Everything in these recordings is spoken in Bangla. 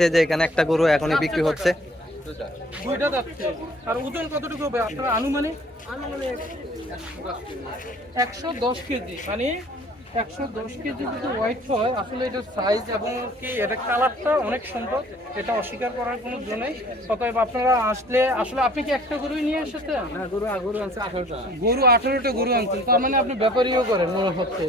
যে এখানে একটা গরু এখনই বিক্রি হচ্ছে। আর ওজন কতটুকু হবে? আপনার আনুমানিক? একশো দশ কেজি। মানে একশো দশ কেজি যদি হোয়াইট হয় আসলে এটার সাইজ এবং কি এটা কালারটা অনেক সুন্দর। এটা অস্বীকার করার কোনো নেই। অতএব আপনারা আসলে আসলে আপনি কি একটা গরুই নিয়ে এসেছেন? হ্যাঁ গরু গরু আছে আঠারোটা। গরু আঠারোটা গরু আনছেন। তার মানে আপনি ব্যাপারীও করেন মনে হচ্ছে।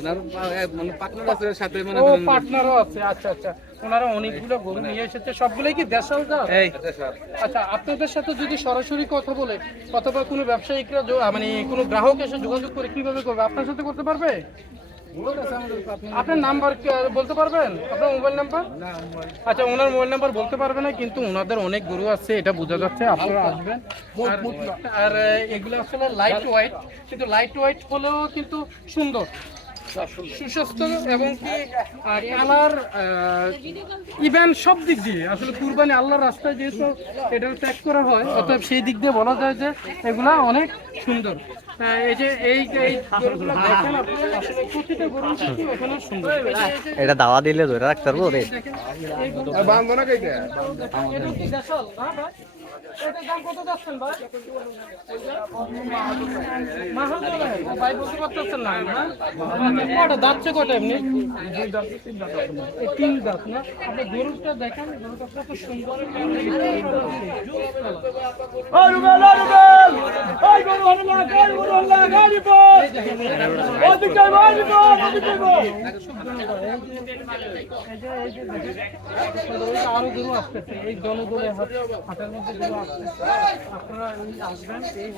মানে পার্টনার আছে সাথে মানে পার্টনারও আছে। আচ্ছা আচ্ছা। ওনারা অনেকগুলো গরু নিয়ে এসেছে সবগুলোই কি দেশাল জাত? আচ্ছা আপনাদের সাথে যদি সরাসরি কথা বলে অথবা কোনো ব্যবসায়িকরা মানে কোনো গ্রাহক এসে যোগাযোগ করে কীভাবে করবে আপনার সাথে করতে পারবে? আপনার নাম্বার বলতে পারবেন? আপনার মোবাইল নাম্বার? আচ্ছা ওনার মোবাইল নাম্বার বলতে পারবে না কিন্তু ওনাদের অনেক গরু আছে এটা বোঝা যাচ্ছে আপনারা আসবেন। আর- এগুলো আসলে লাইট ওয়াইট কিন্তু লাইট ওয়াইট হলেও কিন্তু সুন্দর। সুস্বাস্থ্য এবং কি কালার ইভেন সব দিক দিয়ে, আসলে কুরবানি আল্লাহর রাস্তায় যেহেতু এটা ত্যাগ করা হয়, অতএব সেই দিক দিয়ে বলা যায় যে এগুলা অনেক সুন্দর। আহ, এই যে এই এই গরুগুলো দেখেন আপনি আসলে প্রতিটা গরু কিন্তু এখানে সুন্দর। এই যে- এই এটা দাওয়া দিলে ধরে রাখতে পারব রে। দেখেন, আরও গরু আসতেছে এই জনগণের হাট- হাটের মধ্যে আসতেছে আপনারা আসবেন এই